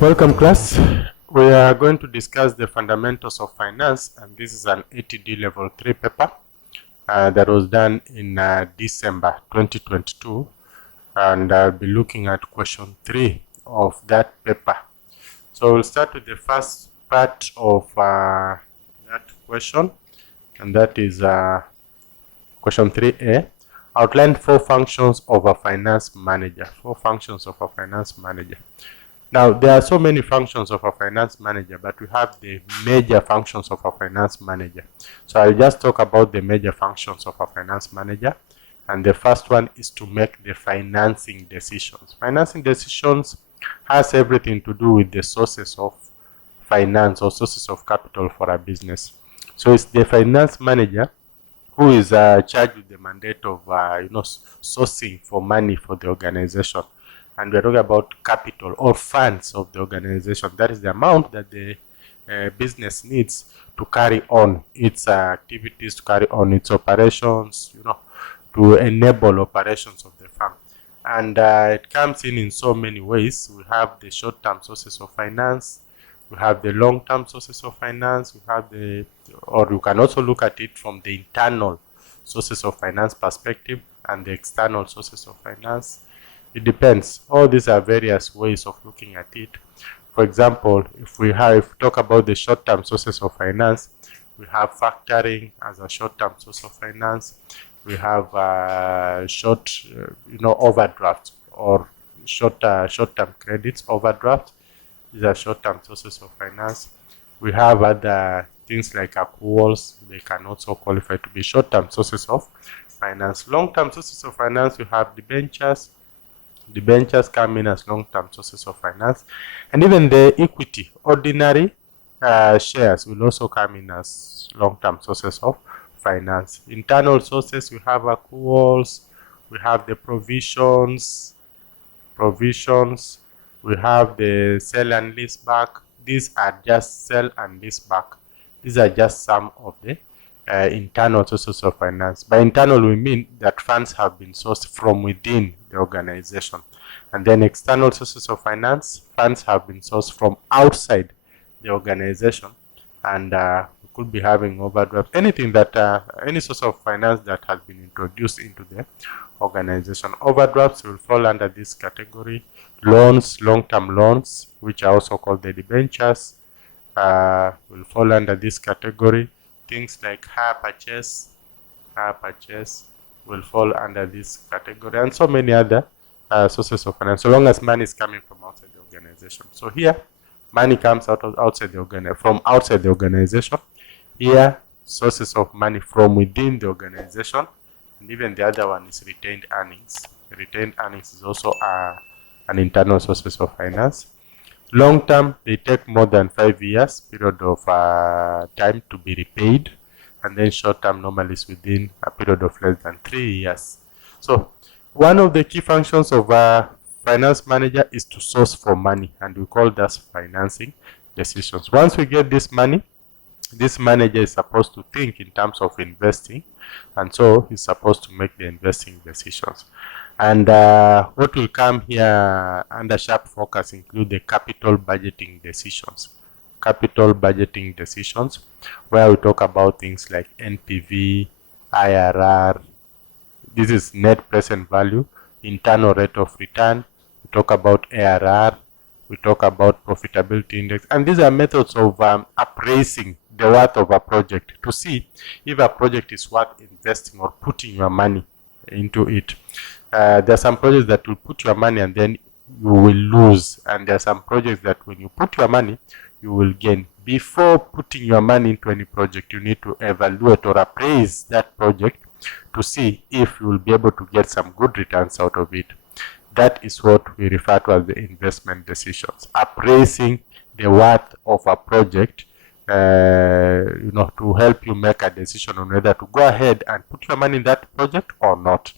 Welcome class. We are going to discuss the fundamentals of finance, and this is an ATD level 3 paper that was done in December 2022, and I'll be looking at question 3 of that paper. So we'll start with the first part of that question, and that is question 3A. Outline 4 functions of a finance manager. 4 functions of a finance manager. Now, there are so many functions of a finance manager, but we have the major functions of a finance manager. So I'll just talk about the major functions of a finance manager. And the first one is to make the financing decisions. Financing decisions has everything to do with the sources of finance or sources of capital for a business. So it's the finance manager who is charged with the mandate of sourcing for money for the organization. And we're talking about capital or funds of the organization. That is the amount that the business needs to carry on its activities, to carry on its operations, to enable operations of the firm. And it comes in so many ways. We have the short-term sources of finance. We have the long-term sources of finance. We have or you can also look at it from the internal sources of finance perspective and the external sources of finance. It depends. All these are various ways of looking at it. For example, if we talk about the short-term sources of finance, we have factoring as a short-term source of finance. We have overdraft or short-term credits, overdraft. These are short-term sources of finance. We have other things like accruals. They can also qualify to be short-term sources of finance. Long-term sources of finance, we have debentures. Debentures come in as long-term sources of finance, and even the equity, ordinary shares will also come in as long-term sources of finance. Internal sources, we have accruals, we have the provisions, we have the sell and lease back. These are just sell and lease back. These are just some of the internal sources of finance. By internal, we mean that funds have been sourced from within the organization. And then external sources of finance, funds have been sourced from outside the organization. And we could be having overdraft, anything that, any source of finance that has been introduced into the organization. Overdrafts will fall under this category. Loans, long-term loans, which are also called the debentures, will fall under this category. Things like hire purchase will fall under this category, and so many other sources of finance, so long as money is coming from outside the organization. So here, money comes from outside the organization. Here, sources of money from within the organization, and even the other one is retained earnings. Retained earnings is also an internal sources of finance. Long term, they take more than 5 years period of time to be repaid, and then short term normally is within a period of less than 3 years. So one of the key functions of a finance manager is to source for money, and we call that financing decisions. Once we get this money, this manager is supposed to think in terms of investing, and so he's supposed to make the investing decisions. And what will come here under sharp focus include the capital budgeting decisions. Capital budgeting decisions, where we talk about things like NPV, IRR. This is net present value, internal rate of return. We talk about ARR. We talk about profitability index. And these are methods of appraising the worth of a project to see if a project is worth investing or putting your money into it. There are some projects that will put your money and then you will lose, and there are some projects that when you put your money you will gain. Before putting your money into any project, you need to evaluate or appraise that project to see if you will be able to get some good returns out of it. That is what we refer to as the investment decisions. Appraising the worth of a project to help you make a decision on whether to go ahead and put your money in that project or not.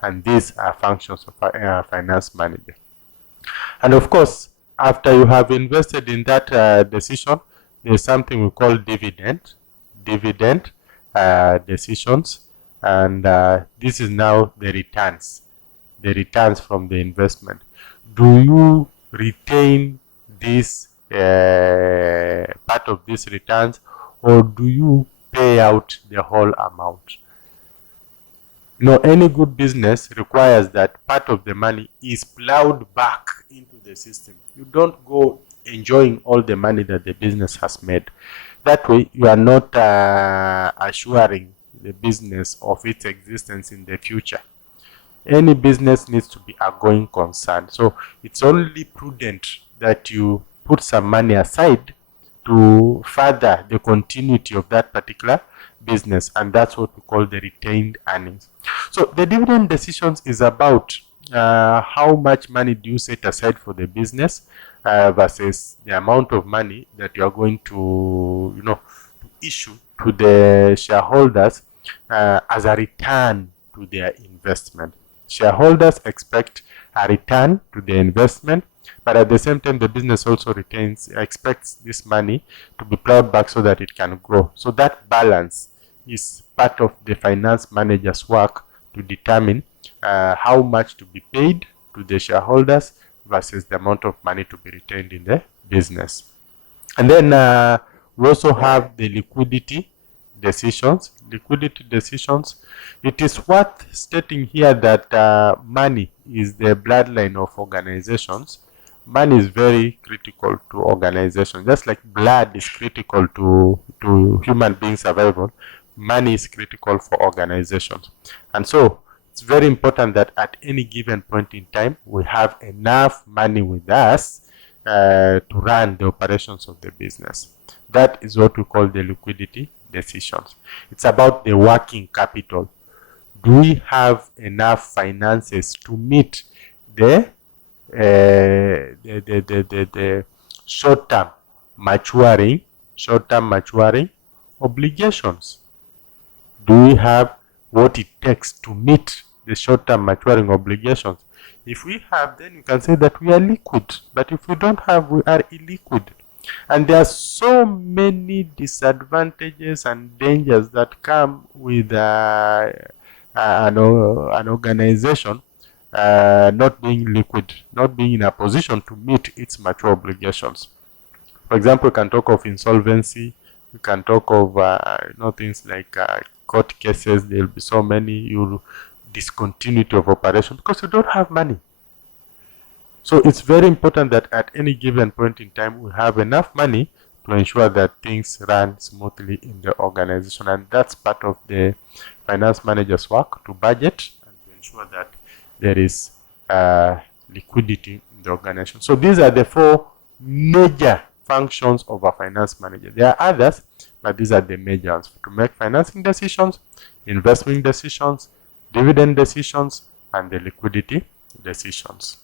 And these are functions of a finance manager. And of course, after you have invested in that decision, there's something we call dividend decisions, and this is now the returns from the investment. Do you retain this part of these returns, or do you pay out the whole amount? Any good business requires that part of the money is plowed back into the system. You don't go enjoying all the money that the business has made. That way, you are not assuring the business of its existence in the future. Any business needs to be a going concern. So it's only prudent that you put some money aside to further the continuity of that particular business, and that's what we call the retained earnings. So the dividend decisions is about how much money do you set aside for the business versus the amount of money that you are going to issue to the shareholders as a return to their investment. Shareholders expect a return to their investment, but at the same time, the business also expects this money to be plowed back so that it can grow. So that balance is part of the finance manager's work to determine how much to be paid to the shareholders versus the amount of money to be retained in the business. And then we also have the liquidity decisions. Liquidity decisions, it is worth stating here that money is the bloodline of organizations. Money is very critical to organizations. Just like blood is critical to human being survival, money is critical for organizations. And so it's very important that at any given point in time, we have enough money with us to run the operations of the business. That is what we call the liquidity decisions. It's about the working capital. Do we have enough finances to meet the short-term maturing obligations? Do we have what it takes to meet the short-term maturing obligations? If we have, then you can say that we are liquid. But if we don't have, we are illiquid. And there are so many disadvantages and dangers that come with an organization not being liquid, not being in a position to meet its mature obligations. For example, we can talk of insolvency. We can talk of things like court cases. There will be so many discontinuity of operation because you don't have money. So it's very important that at any given point in time, we have enough money to ensure that things run smoothly in the organization. And that's part of the finance manager's work, to budget and to ensure that there is liquidity in the organization. So these are the four major functions of a finance manager. There are others, but these are the major ones: to make financing decisions, investment decisions, dividend decisions, and the liquidity decisions.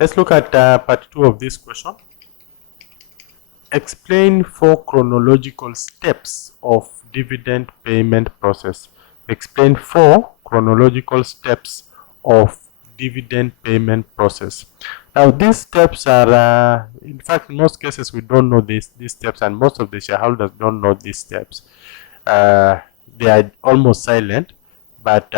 Let's look at part 2 of this question. Explain 4 chronological steps of dividend payment process. Explain 4 chronological steps of dividend payment process. Now, these steps are, in fact, in most cases, we don't know these steps, and most of the shareholders don't know these steps. They are almost silent, but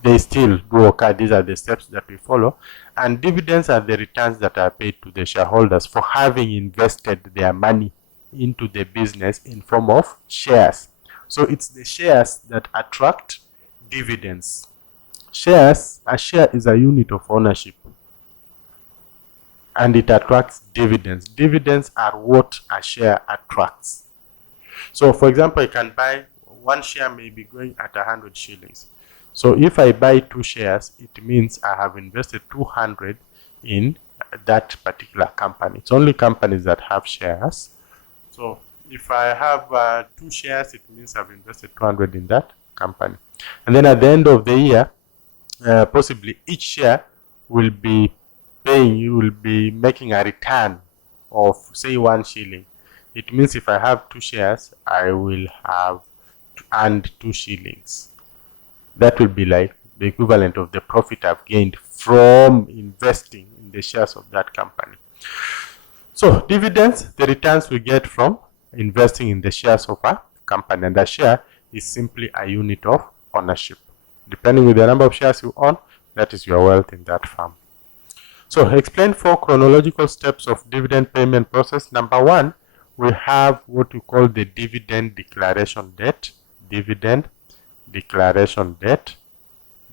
they still do occur. These are the steps that we follow. And dividends are the returns that are paid to the shareholders for having invested their money into the business in form of shares. So it's the shares that attract dividends. A share is a unit of ownership, and it attracts dividends. Dividends are what a share attracts. So, for example, I can buy one share, may be going at 100 shillings. So if I buy 2 shares, it means I have invested 200 in that particular company. It's only companies that have shares. So if I have 2 shares, it means I've invested 200 in that company. And then at the end of the year, possibly each share will be paying, you will be making a return of, say, 1 shilling. It means if I have 2 shares, I will have earned 2 shillings. That will be like the equivalent of the profit I've gained from investing in the shares of that company. So dividends, the returns we get from investing in the shares of a company, and a share is simply a unit of ownership. Depending on the number of shares you own, that is your wealth in that firm. So explain 4 chronological steps of dividend payment process. Number 1, we have what we call the dividend declaration date. Dividend declaration date.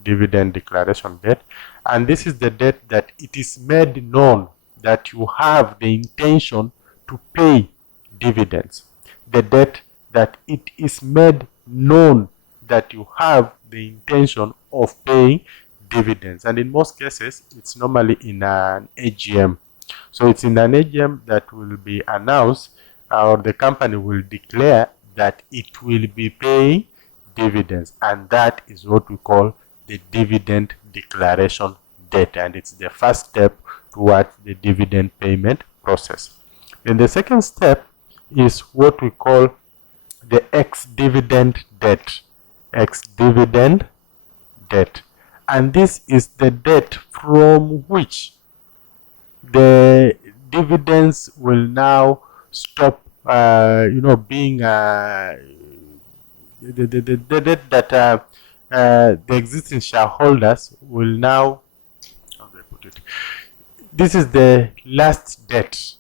Dividend declaration date. And this is the date that it is made known that you have the intention to pay dividends. The date that it is made known that you have the intention of paying dividends. And in most cases, it's normally in an AGM. So it's in an AGM that will be announced, or the company will declare that it will be paying dividends. And that is what we call the dividend declaration date. And it's the first step towards the dividend payment process. Then the second step is what we call the ex-dividend date. Ex-dividend date. And this is the date from which the dividends will now stop, being the date that the existing shareholders will now, how do I put it? This is the last date.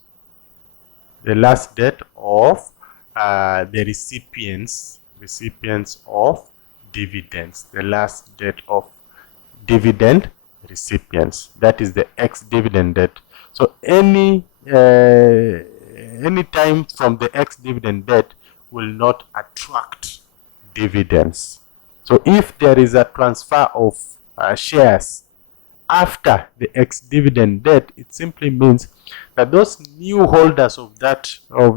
The last date of the recipients of dividends. The last date of dividend recipients. That is the ex-dividend date. So any time from the ex-dividend date will not attract dividends. So if there is a transfer of shares after the ex-dividend date, it simply means that those new holders of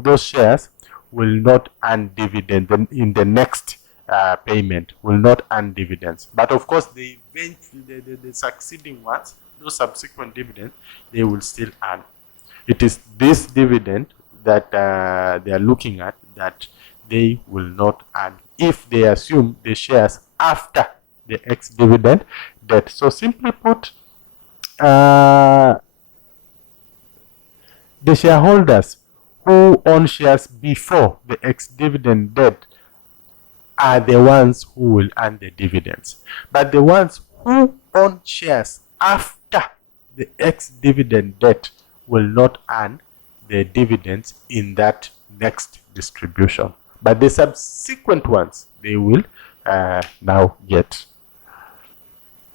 those shares will not earn dividend in the next payment, will not earn dividends. But of course, the succeeding ones, those subsequent dividends, they will still earn. It is this dividend that they are looking at that they will not earn if they assume the shares after the ex-dividend date. So simply put, the shareholders who own shares before the ex-dividend date are the ones who will earn the dividends. But the ones who own shares after the ex-dividend date will not earn the dividends in that next distribution. But the subsequent ones, they will now get.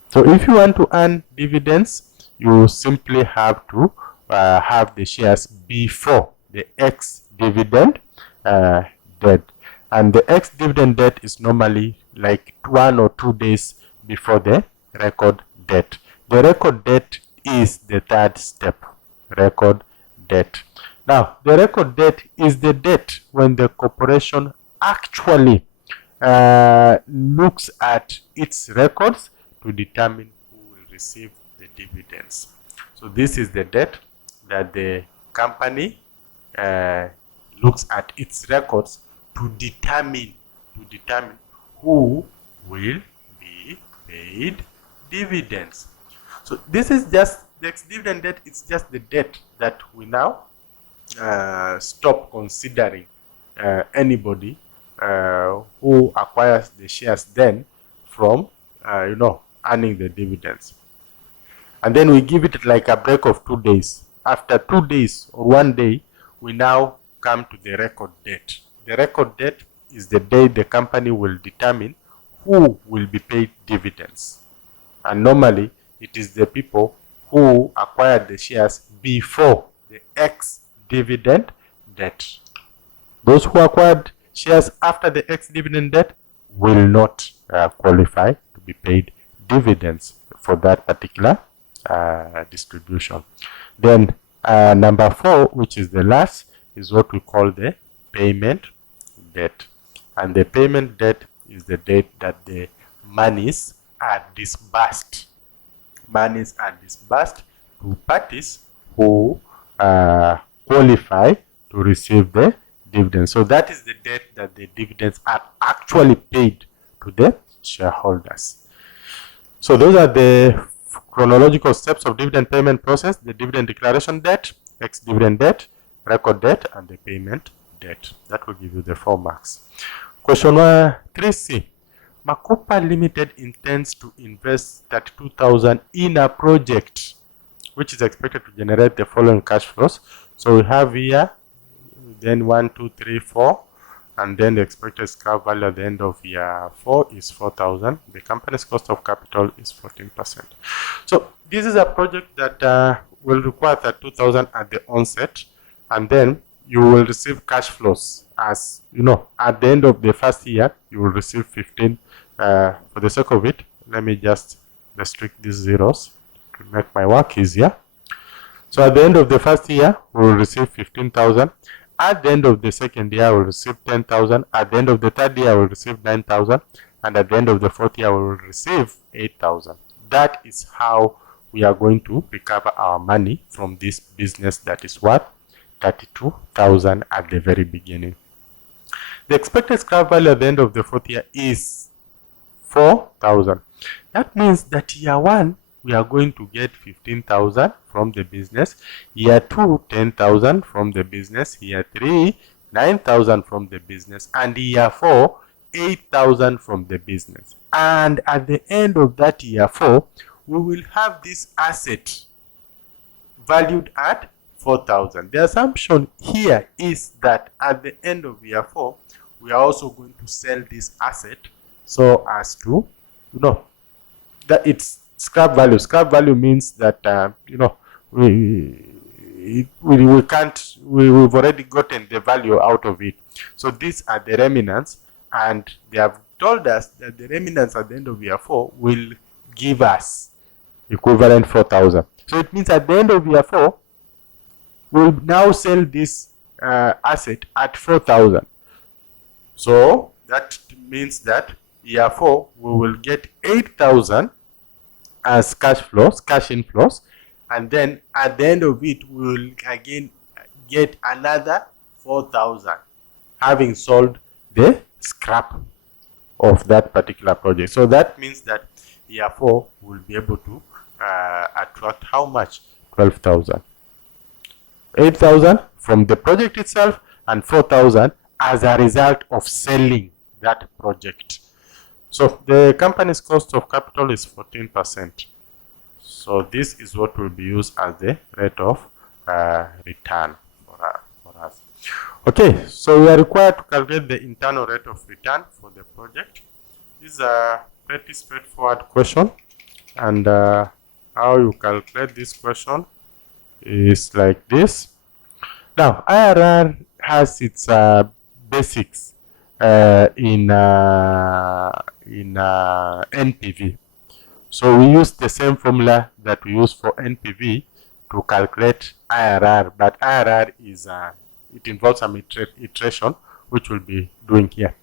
So if you want to earn dividends, you simply have to have the shares before the ex-dividend date. And the ex-dividend date is normally like 1 or 2 days before the record date. The record date is the third step. Record date. Now, the record date is the date when the corporation actually looks at its records to determine who will receive the dividends. So this is the date that the company looks at its records to determine who will be paid dividends. So this is just the ex-dividend date. It's just the date that we now stop considering anybody who acquires the shares then from earning the dividends. And then we give it like a break of 2 days. After 2 days or 1 day, we now come to the record date. The record date is the day the company will determine who will be paid dividends. And normally, it is the people who acquired the shares before the ex-dividend date. Those who acquired shares after the ex-dividend date will not qualify to be paid dividends for that particular distribution. Then number 4, which is the last, is what we call the payment date. And the payment date is the date that the monies are disbursed. Monies are disbursed to parties who qualify to receive the dividends. So that is the date that the dividends are actually paid to the shareholders. So those are the chronological steps of dividend payment process: the dividend declaration date, ex-dividend date, record date, and the payment date. That will give you the 4 marks. Question 3C. Makopa Limited intends to invest 32,000 in a project which is expected to generate the following cash flows. So we have here, then 1, 2, 3, 4, and then the expected scrap value at the end of year 4 is 4,000. The company's cost of capital is 14%. So this is a project that will require 32,000 at the onset, and then you will receive cash flows as you know. At the end of the first year, you will receive 15. For the sake of it, let me just restrict these zeros to make my work easier. So at the end of the first year, we will receive 15,000. At the end of the second year, we will receive 10,000. At the end of the third year, we will receive 9,000. And at the end of the fourth year, we will receive 8,000. That is how we are going to recover our money from this business that is worth 32,000 at the very beginning. The expected scrap value at the end of the fourth year is 4,000. That means that year 1, we are going to get 15,000 from the business. Year 2, 10,000 from the business. Year 3, 9,000 from the business. And year 4, 8,000 from the business. And at the end of that year 4, we will have this asset valued at 4,000. The assumption here is that at the end of year 4, we are also going to sell this asset so as to, that it's scrap value. Scrap value means that, we've already gotten the value out of it. So these are the remnants, and they have told us that the remnants at the end of year 4 will give us equivalent 4,000. So it means at the end of year 4, we'll now sell this asset at 4,000. So that means that year 4, we will get 8,000 as cash inflows, and then at the end of it, we will again get another 4,000, having sold the scrap of that particular project. So that means that year 4 will be able to attract how much? 12,000. 8,000 from the project itself, and 4,000 as a result of selling that project. So the company's cost of capital is 14%. So this is what will be used as the rate of return for us. Okay, so we are required to calculate the internal rate of return for the project. This is a pretty straightforward question, and how you calculate this question is like this. Now, IRR has its basics in NPV. So we use the same formula that we use for NPV to calculate IRR, but IRR is it involves some iteration, which we'll be doing here.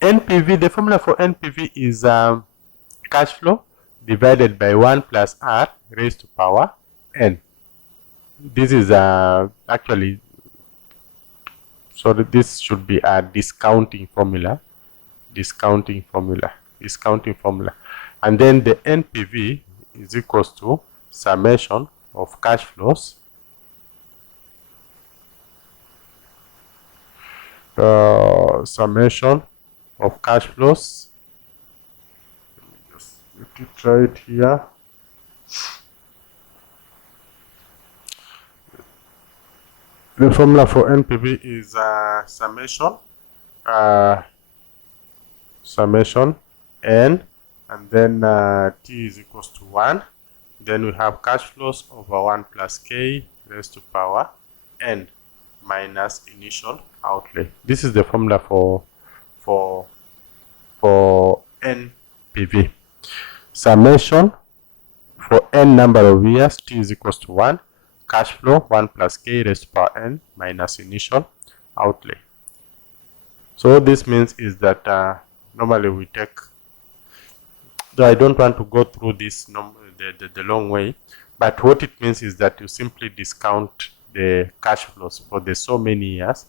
NPV, the formula for NPV is cash flow divided by 1 plus R raised to power N. This is actually, so this should be a discounting formula. And then the NPV is equals to summation of cash flows summation of cash flows. Let me try it here. The formula for NPV is summation N, and then T is equals to 1. Then we have cash flows over 1 plus K raised to power N minus initial outlay. This is the formula for NPV. Summation for N number of years, T is equals to 1. Cash flow 1 plus K raised to power N minus initial outlay. So what this means is that normally we take, though I don't want to go through this the long way, but what it means is that you simply discount the cash flows for the so many years.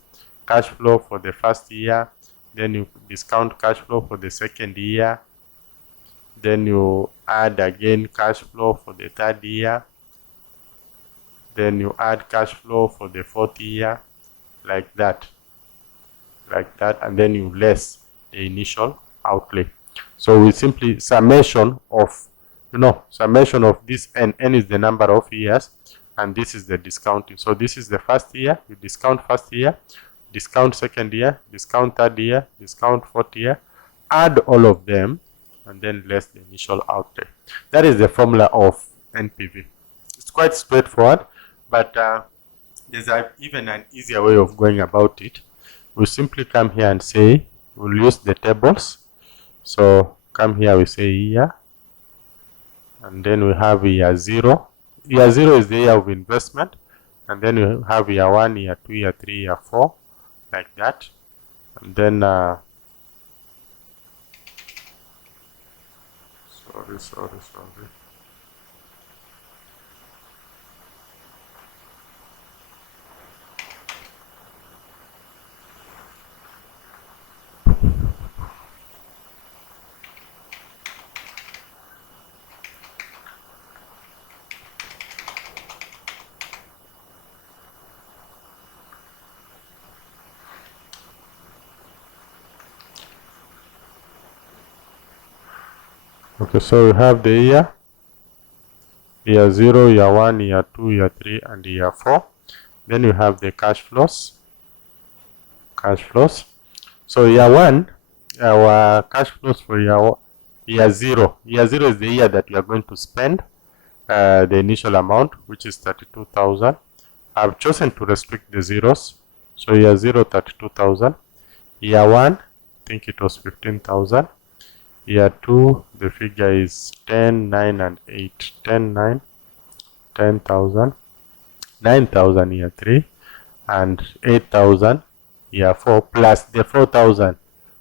Cash flow for the first year, then you discount cash flow for the second year, then you add again cash flow for the third year, then you add cash flow for the fourth year, like that, and then you less the initial outlay. So we simply summation of summation of this n is the number of years, and this is the discounting. So this is the first year, you discount first year, discount second year, discount third year, discount fourth year, add all of them, and then less the initial outlay. That is the formula of NPV. It's quite straightforward, but there's even an easier way of going about it. We simply come here and say, we'll use the tables. So come here, we say year, and then we have year 0. Year 0 is the year of investment, and then we have year 1, year 2, year 3, year 4, like that. And then sorry. Okay, so we have the year 0, year 1, year 2, year 3, and year 4. Then you have the cash flows. So year 1, our cash flows for year 0. Year 0 is the year that you are going to spend the initial amount, which is 32,000. I've chosen to restrict the zeros. So year 0, 32,000. Year 1, I think it was 15,000. Year 2, the figure is 10, 9, and 8. 10, 9, 10,000. 9,000 year 3, and 8,000 year 4, plus the 4,000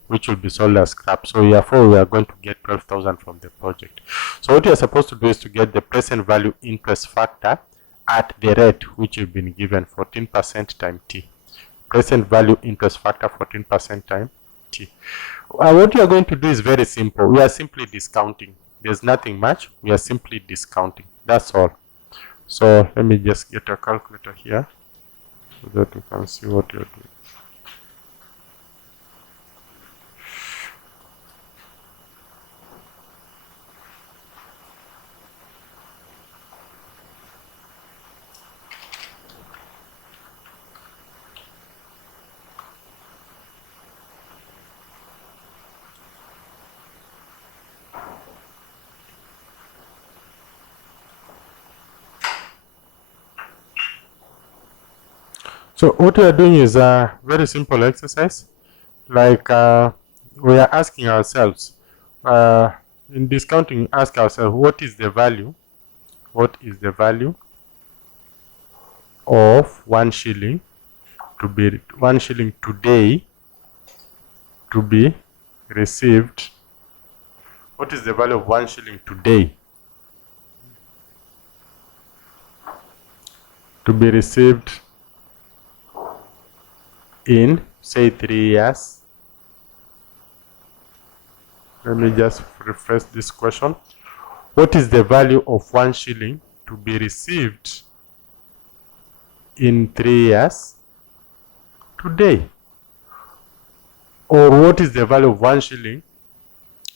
which will be sold as scrap. So year 4 we are going to get 12,000 from the project. So what you are supposed to do is to get the present value interest factor at the rate which you've been given, 14% times t. Present value interest factor 14% times t. What you are going to do is very simple. We are simply discounting. There's nothing much. We are simply discounting. That's all. So let me just get a calculator here so that you can see what you're doing. So what we are doing is a very simple exercise. Like we are asking ourselves, in discounting, ask ourselves, what is the value of 1 shilling today to be received? What is the value of 1 shilling today to be received in, say, 3 years? Let me just rephrase this question. What is the value of 1 shilling to be received in 3 years today? Or what is the value of 1 shilling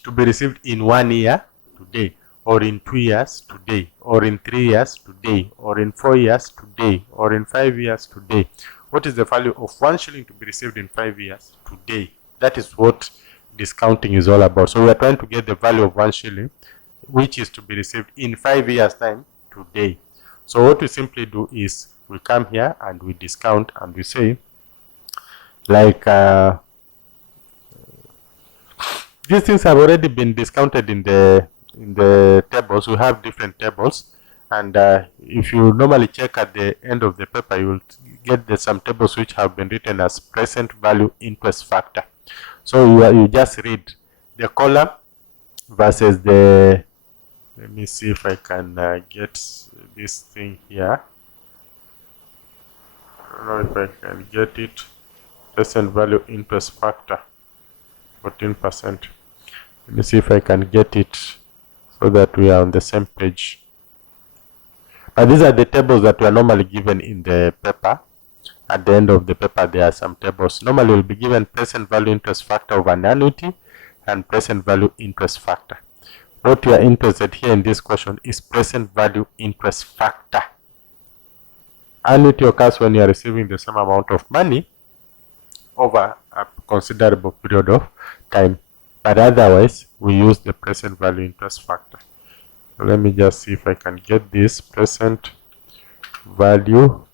to be received in 1 year today, or in 2 years today, or in 3 years today, or in 4 years today, or in 5 years today? What is the value of 1 shilling to be received in 5 years today? That is what discounting is all about. So we are trying to get the value of 1 shilling, which is to be received in 5 years time today. So what we simply do is we come here and we discount, and we say, like, these things have already been discounted in the tables. We have different tables, and if you normally check at the end of the paper, you will get some tables which have been written as present value interest factor. So you just read the column versus the, let me see if I can get this thing here. I don't know if I can get it. Present value interest factor 14%. Let me see if I can get it so that we are on the same page. These are the tables that were normally given in the paper. At the end of the paper, there are some tables. Normally, we'll be given present value interest factor of an annuity and present value interest factor. what you are interested here in this question is present value interest factor. Annuity occurs when you are receiving the same amount of money over a considerable period of time, but otherwise we use the present value interest factor. So let me just see if I can get this present value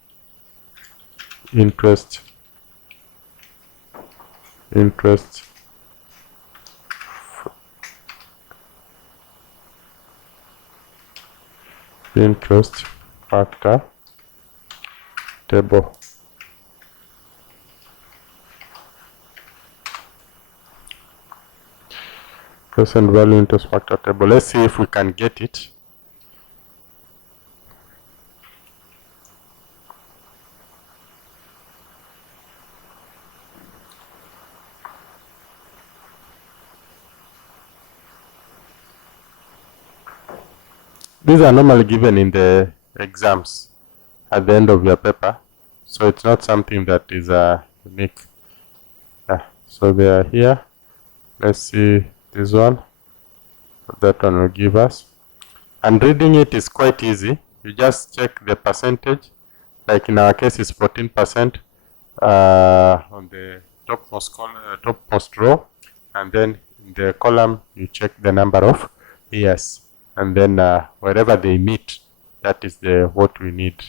interest factor table. Present value interest factor table. Let's see if we can get it. These are normally given in the exams at the end of your paper, so it's not something that is unique. So they are here. Let's see this one. That one will give us, and reading it is quite easy. You just check the percentage, like in our case is 14% on the topmost row, and then in the column you check the number of years, and then wherever they meet, that is what we need.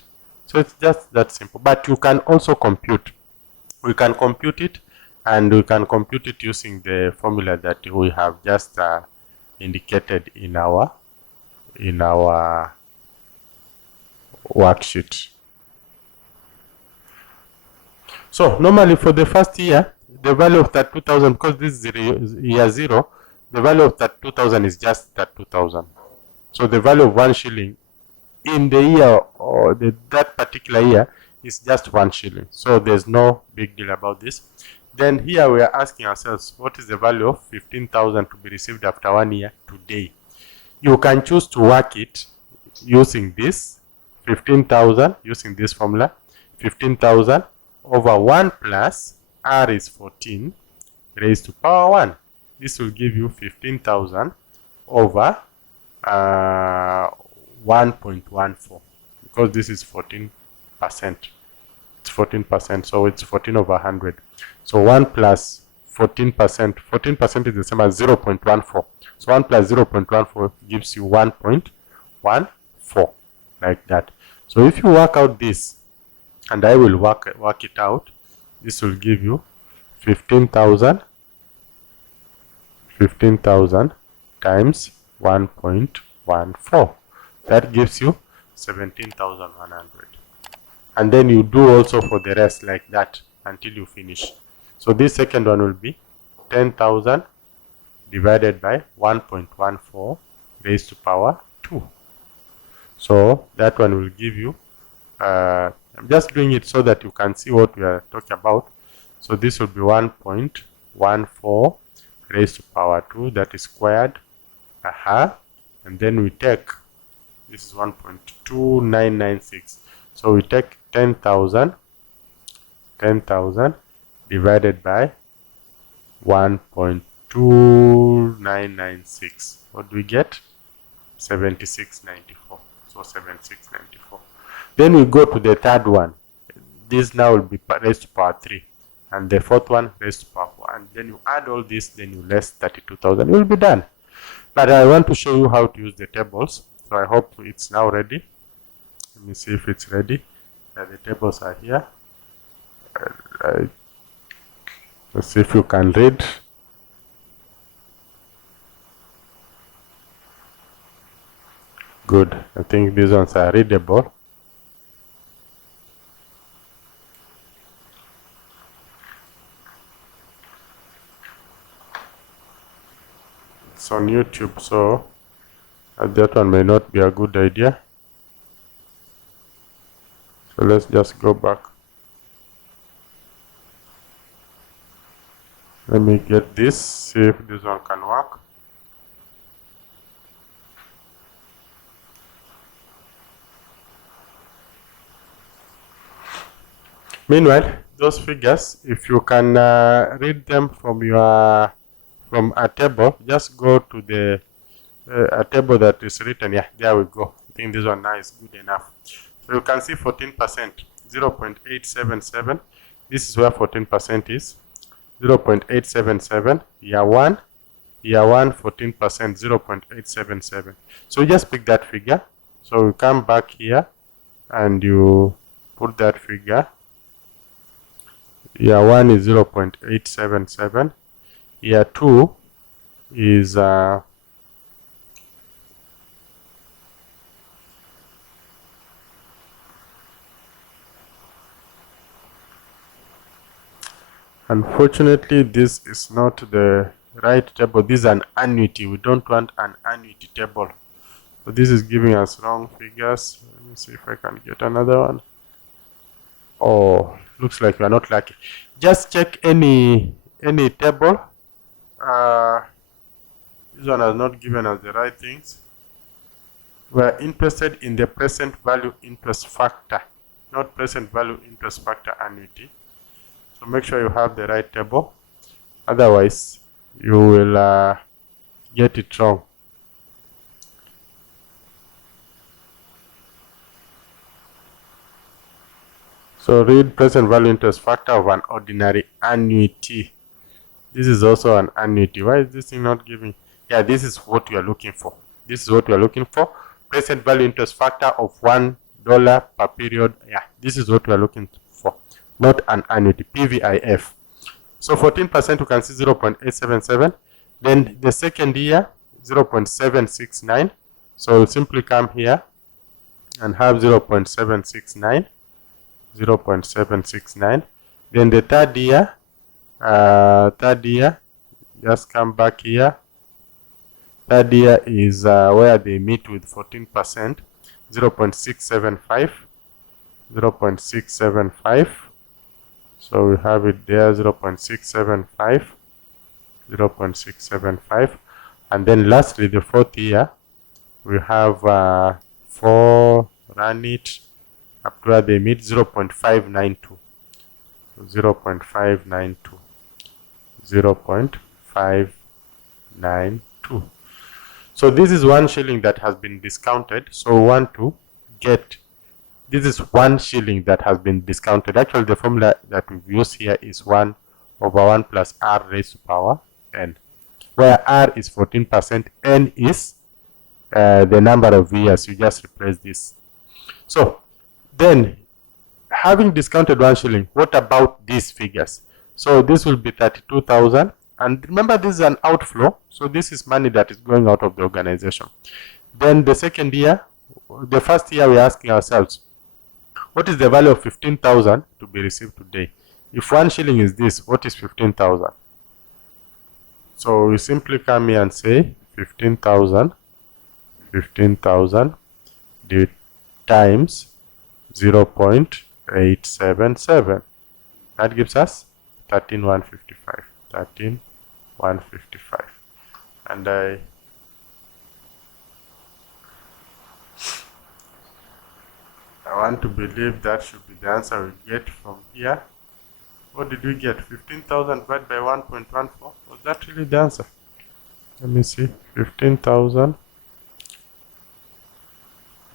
So it's just that simple. But you can also compute. We can compute it, and we can compute it using the formula that we have just indicated in our worksheet. So normally for the first year, the value of that 2000, because this is year 0, the value of that 2000 is just that 2000. So the value of 1 shilling in the year, or that particular year, is just 1 shilling. So there's no big deal about this. Then here we are asking ourselves, what is the value of 15,000 to be received after 1 year today? You can choose to work it using this 15,000, using this formula, 15,000 over 1 plus r is 14 raised to power 1. This will give you 15,000 over 1.14, because this is 14%. It's 14%, so it's 14 over 100. So 1 plus 14%, 14% is the same as 0.14. So 1 plus 0.14 gives you 1.14, like that. So if you work out this, and I will work it out, this will give you 15,000 times 1.14. That gives you 17,100. And then you do also for the rest like that until you finish. So this second one will be 10,000 divided by 1.14 raised to power 2. So that one will give you, I'm just doing it so that you can see what we are talking about. So this will be 1.14 raised to power 2, that is squared. And then we take, this is 1.2996. So we take 10,000 divided by 1.2996. What do we get? 7694. So 7694. Then we go to the third one. This now will be raised to power 3. And the fourth one raised to power 4. And then you add all this, then you less 32,000. You will be done. But I want to show you how to use the tables. So I hope it's now ready. Let me see if it's ready. The tables are here. Let's see if you can read. Good. I think these ones are readable. It's on YouTube, so that one may not be a good idea. So let's just go back. Let me get this, see if this one can work. Meanwhile, those figures, if you can read them from a table, just go to the a table that is written. Yeah, there we go. I think this one now is good enough. So you can see 14%, 0.877. This is where 14% is. 0.877. Year 1, 14%, 0.877. So you just pick that figure. So you come back here and you put that figure. Year 1 is 0.877. Year 2 is unfortunately this is not the right table. This is an annuity. We don't want an annuity table. So this is giving us wrong figures. Let me see if I can get another one. Oh, looks like we are not lucky. Just check any table. This one has not given us the right things. We are interested in the present value interest factor, not present value interest factor annuity. So make sure you have the right table. Otherwise, you will get it wrong. So read present value interest factor of an ordinary annuity. This is also an annuity. Why is this thing not giving? Yeah, this is what we are looking for. This is what we are looking for. Present value interest factor of $1 per period. Yeah, this is what we are looking for. Not an annuity, PVIF. So 14% you can see 0.877. Then the second year, 0.769. So we'll simply come here and have 0.769. 0.769. Then the third year, just come back here. Third year is where they meet with 14%, 0.675. 0.675. So we have it there, 0.675. 0.675. And then lastly, the fourth year, we have 4 run it up to where they meet 0.592. 0.592. 0.592. So this is 1 shilling that has been discounted. So we want to get, this is 1 shilling that has been discounted. Actually, the formula that we've used here is 1 over 1 plus r raised to power n, where r is 14%, n is the number of years. You just replace this. So then, having discounted 1 shilling, what about these figures? So this will be 32,000. And remember, this is an outflow. So this is money that is going out of the organization. Then the second year, the first year, we're asking ourselves, what is the value of 15,000 to be received today? If 1 shilling is this, what is 15,000? So we simply come here and say 15,000 times 0.877. That gives us 13,155. 13,155. And I want to believe that should be the answer we get from here. What did we get? 15,000 divided by 1.14. Was that really the answer? Let me see. 15,000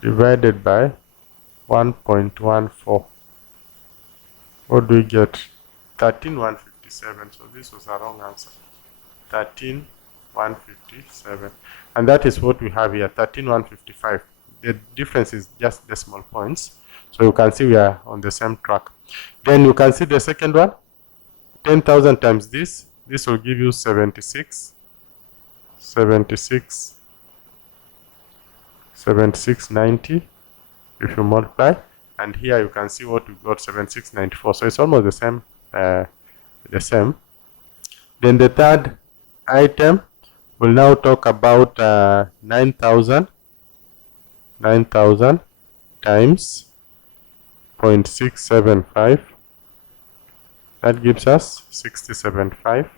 divided by 1.14. What do we get? 13,157. So this was a wrong answer. 13,157. And that is what we have here, 13,155. The difference is just decimal points. So you can see we are on the same track. Then you can see the second one. 10,000 times this. This will give you 7690 if you multiply. And here you can see what we got, 7694. So it's almost the same. Then the third item, we'll now talk about 9,000 times 0.675. That gives us 6075.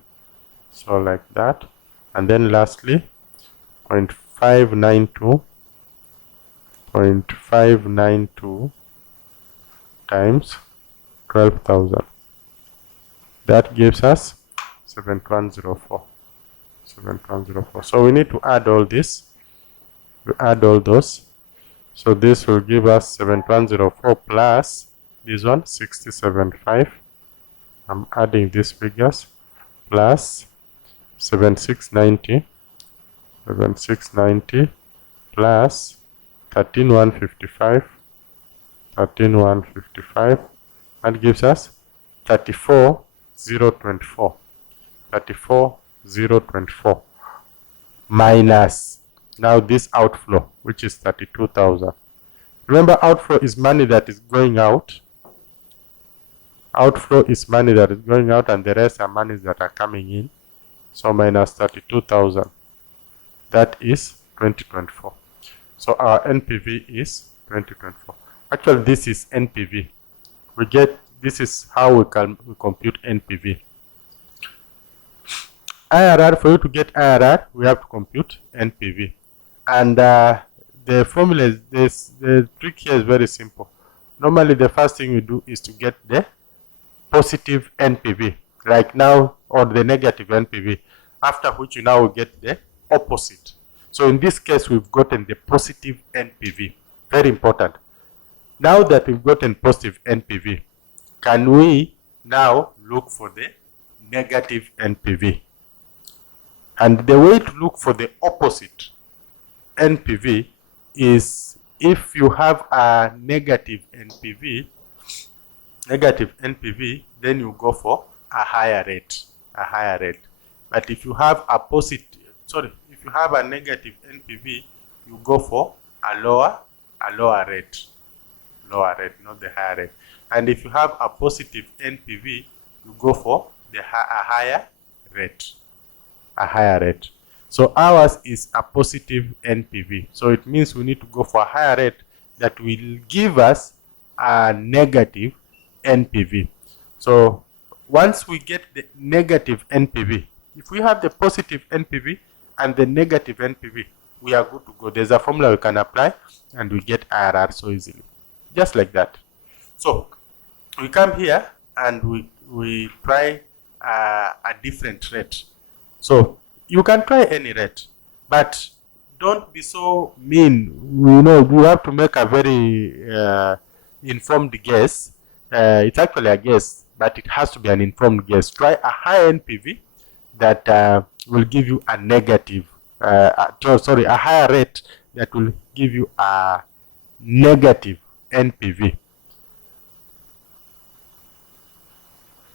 So like that. And then lastly, 0.592 times 12,000. That gives us 7104. 7104. So we need to add all this. We add all those. So this will give us 7104 plus this one 675. I'm adding these figures plus 7690 plus 13155 and gives us 34024 minus now this outflow, which is 32,000. Remember, outflow is money that is going out. Outflow is money that is going out, and the rest are monies that are coming in. So minus 32,000. That is 2024. So our NPV is 2024. Actually, this is NPV. This is how we compute NPV. IRR, for you to get IRR, we have to compute NPV. And the formula is the trick here is very simple. Normally, the first thing you do is to get the positive NPV, like now, or the negative NPV, after which you now get the opposite. So in this case, we've gotten the positive NPV. Very important. Now that we've gotten positive NPV, can we now look for the negative NPV? And the way to look for the opposite NPV is if you have a negative NPV, then you go for a higher rate. But if you have a if you have a negative NPV, you go for a lower rate, not the higher rate. And if you have a positive NPV, you go for a higher rate. So ours is a positive NPV. So it means we need to go for a higher rate that will give us a negative NPV. So once we get the negative NPV, if we have the positive NPV and the negative NPV, we are good to go. There's a formula we can apply and we get IRR so easily. Just like that. So we come here and we try a different rate. So you can try any rate, but don't be so mean. You have to make a very informed guess. It's actually a guess, but it has to be an informed guess. Try a high NPV that will give you a negative, a higher rate that will give you a negative NPV.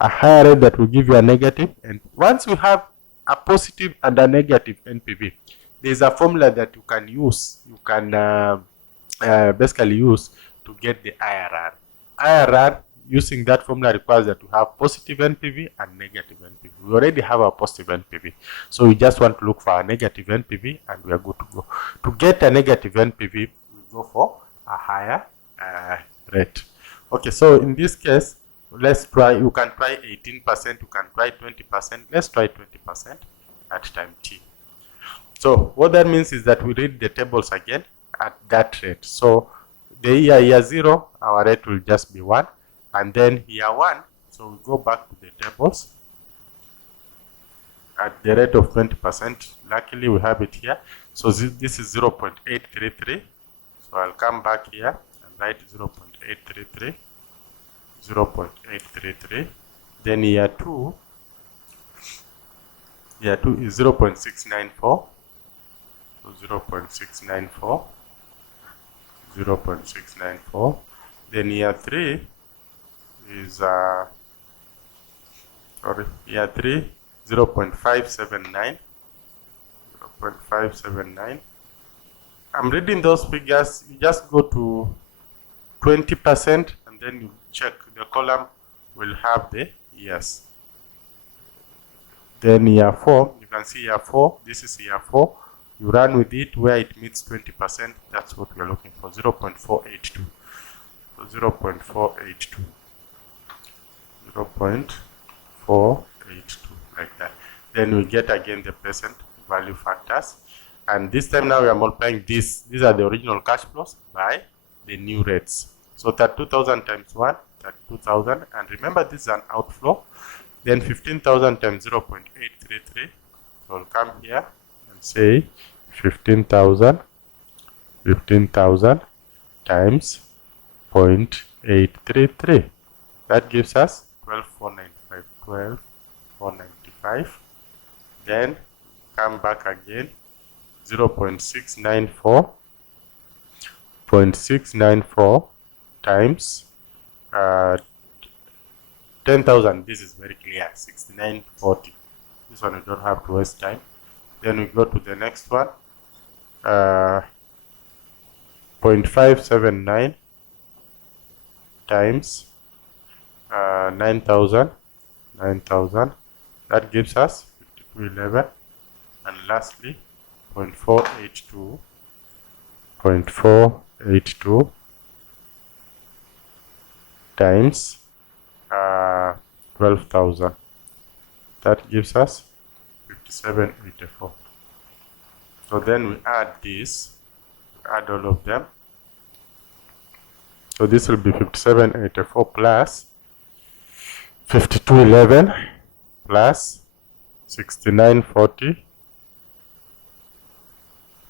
A higher rate that will give you a negative, and once we have a positive and a negative NPV, there's a formula that you can use. You can basically use to get the IRR. IRR, using that formula, requires that you have positive NPV and negative NPV. We already have a positive NPV, so we just want to look for a negative NPV and we are good to go. To get a negative NPV, we go for a higher rate. Okay, so in this case, let's try. You can try 18%, you can try 20%. Let's try 20% at time t. So what that means is that we read the tables again at that rate. So the year 0, our rate will just be 1, and then year 1, so we go back to the tables at the rate of 20%. Luckily we have it here. So this is 0.833. So I'll come back here and write 0.833. 0.833. Then year 2 is 0.694. So 0.694. Then year 3 is 0.579. 0.579. I'm reading those figures. You just go to 20% and then you check the column will have the years. Then year 4, you can see year 4, this is year 4. You run with it where it meets 20%. That's what we are looking for, 0.482. So 0.482. 0.482, like that. Then we get again the present value factors. And this time now we are multiplying this. These are the original cash flows by the new rates. So 32,000 times 1, 32,000. And remember, this is an outflow. Then 15,000 times 0.833. So we'll come here and say 15,000 15,000 times 0.833. That gives us 12,495. 12,495. Then come back again, 0.694. 0.694 times 10,000. This is very clear, 6940. This one we don't have to waste time. Then we go to the next one, 0.579 times 9,000. That gives us 5211. And lastly, 0.482. 0.482 times 12,000. That gives us 5784. So then we add this, add all of them. So this will be 5784 plus 5211 plus 6940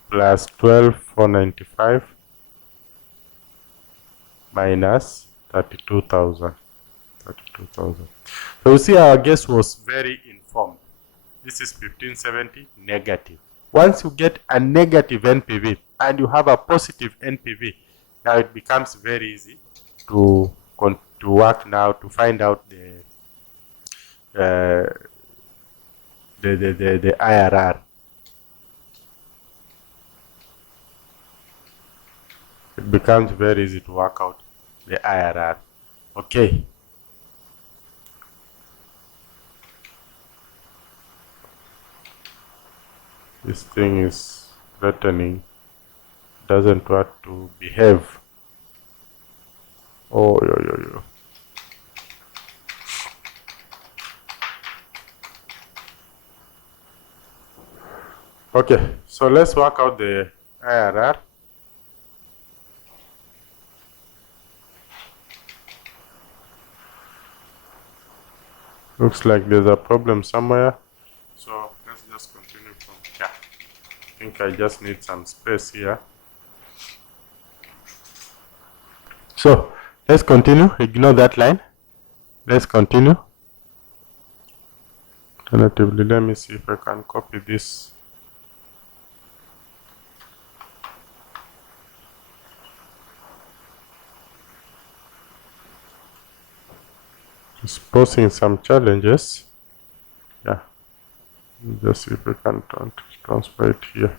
plus 12,495 minus 32,000. So you see our guess was very informed. This is 1570 negative. Once you get a negative NPV and you have a positive NPV, now it becomes very easy to work now to find out the IRR. It becomes very easy to work out the IRR. Okay. This thing is threatening, doesn't want to behave. Oh, yo. Okay, so let's work out the IRR. Looks like there's a problem somewhere. So let's just continue from here. I think I just need some space here. So let's continue. Ignore that line. Let's continue. Alternatively, let me see if I can copy this. It's posing some challenges. Yeah, just see if we can transfer it here.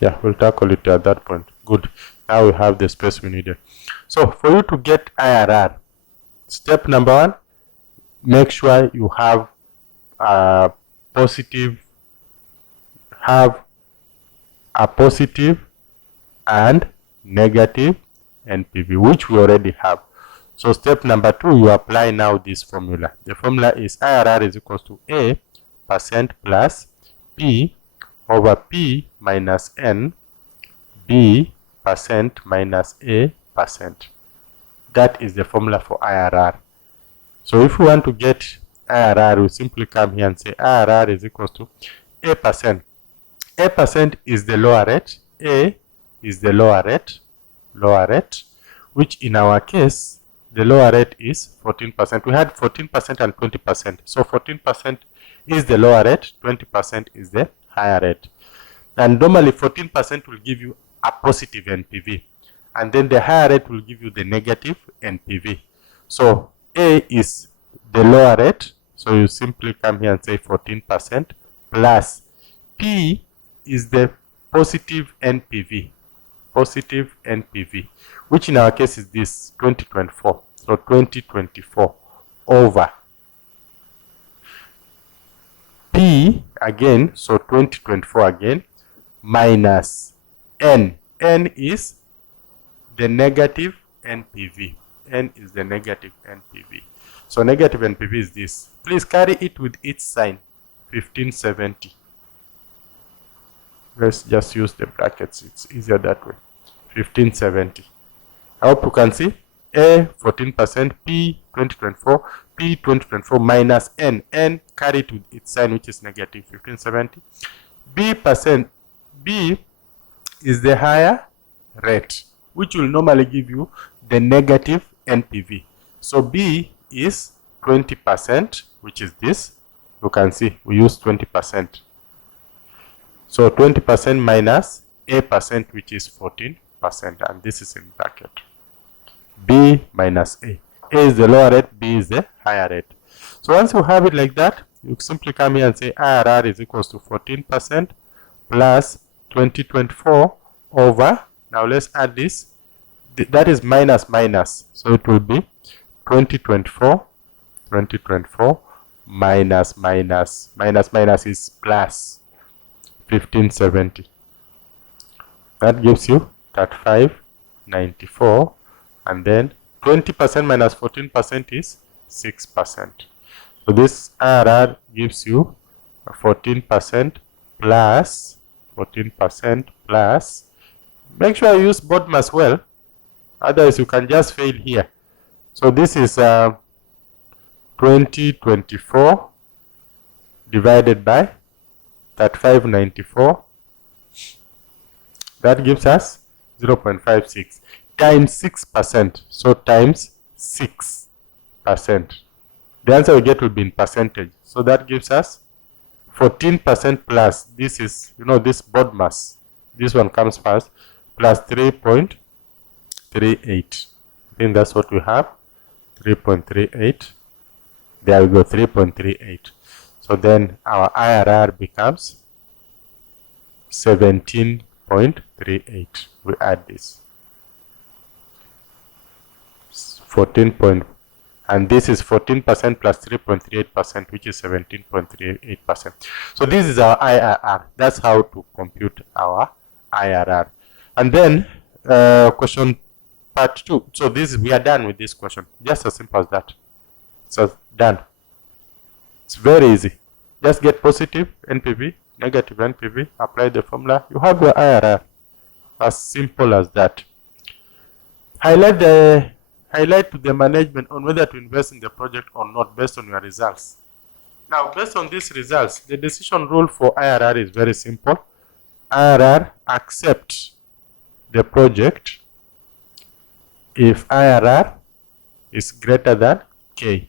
Yeah, we'll tackle it at that point. Good. Now we have the space we needed. So for you to get IRR, step number 1, make sure you have a positive and negative NPV, which we already have. So step number 2, you apply now this formula. The formula is IRR is equals to A % plus P over P minus N, B % minus A %. That is the formula for IRR. So if we want to get IRR, we simply come here and say IRR is equals to A %. A % is the lower rate. A is the lower rate, which in our case, the lower rate is 14%. We had 14% and 20%. So 14% is the lower rate, 20% is the higher rate. And normally 14% will give you a positive NPV. And then the higher rate will give you the negative NPV. So A is the lower rate. So you simply come here and say 14% plus P is the positive NPV. Which in our case is this 2024. So 2024 over P again, so 2024 again, minus N. N is the negative NPV. N is the negative NPV. So negative NPV is this. Please carry it with its sign, 1570. Let's just use the brackets. It's easier that way. 1570. I hope you can see. A 14%, P 2024, P 2024 minus N. N carried with its sign, which is negative 1570. B is the higher rate, which will normally give you the negative NPV. So B is 20%, which is this. You can see we use 20%. So 20% minus A percent, which is 14%, and this is in bracket. B minus A. A is the lower rate, B is the higher rate. So once you have it like that, you simply come here and say IRR is equals to 14% plus 2024 over, now let's add this, that is minus minus, so it will be 2024 minus minus is plus 1570. That gives you 3594, and then 20% minus 14% is 6%. So this IRR gives you 14% plus 14% plus. Make sure you use bottom as well, otherwise you can just fail here. So this is 2024 divided by 3594. That gives us 0.56 times 6%. So times 6%. The answer we get will be in percentage. So that gives us 14% plus, this is, this board mass, this one comes first, plus 3.38. I think that's what we have, 3.38. There we go, 3.38. So then our IRR becomes 17.38. We add this 14. And this is 14% plus 3.38%, which is 17.38%. So this is our IRR. That's how to compute our IRR. And then question part 2. So we are done with this question. Just as simple as that. So done. It's very easy. Just get positive NPV, negative NPV, apply the formula. You have your IRR. As simple as that. Highlight to the management on whether to invest in the project or not based on your results. Now, based on these results, the decision rule for IRR is very simple. IRR accept the project if IRR is greater than K.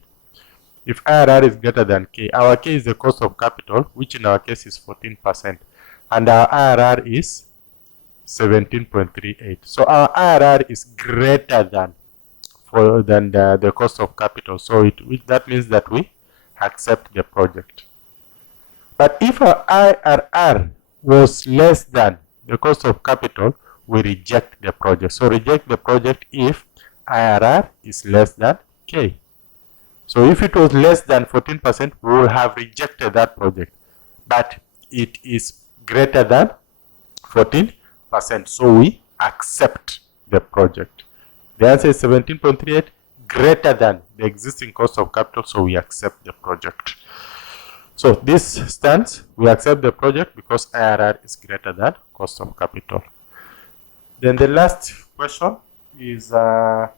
If IRR is greater than K, our K is the cost of capital, which in our case is 14%, and our IRR is 17.38. So our IRR is greater than the cost of capital. So that means that we accept the project. But if our IRR was less than the cost of capital, we reject the project. So reject the project if IRR is less than K. So if it was less than 14%, we will have rejected that project. But it is greater than 14%, so we accept the project. The answer is 17.38, greater than the existing cost of capital, so we accept the project. So this stands, we accept the project because IRR is greater than cost of capital. Then the last question is highlight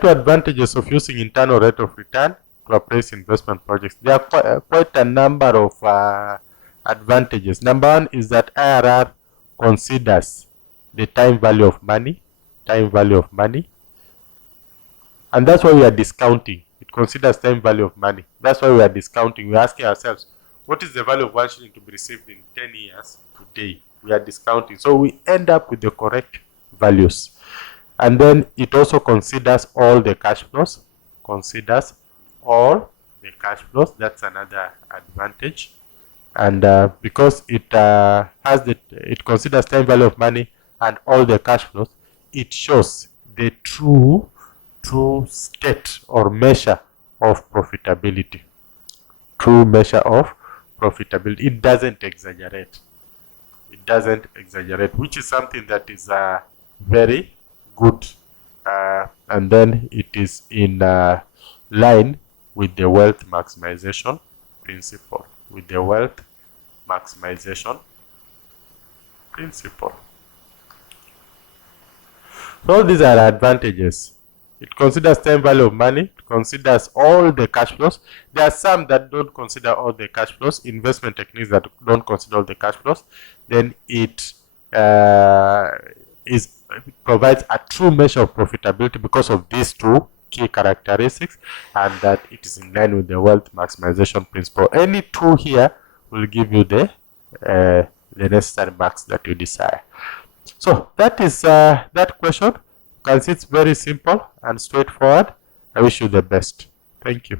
2 advantages of using internal rate of return to appraise investment projects. There are quite a number of advantages. Number 1 is that IRR considers the time value of money, and that's why we are discounting. It considers time value of money. That's why we are discounting. We are asking ourselves, what is the value of 1 shilling to be received in 10 years today? We are discounting. So we end up with the correct values. And then it also considers all the cash flows. That's another advantage. And because it considers time value of money and all the cash flows, it shows the true state or measure of profitability. It doesn't exaggerate. Which is something that is very good. And then it is in line with the wealth maximization principle. So these are advantages. It considers time value of money. It considers all the cash flows. There are some that don't consider all the cash flows, investment techniques that don't consider all the cash flows. Then it provides a true measure of profitability because of these two key characteristics, and that it is in line with the wealth maximization principle. Any two here will give you the necessary marks that you desire. So that is that question. You can see it's very simple and straightforward. I wish you the best. Thank you.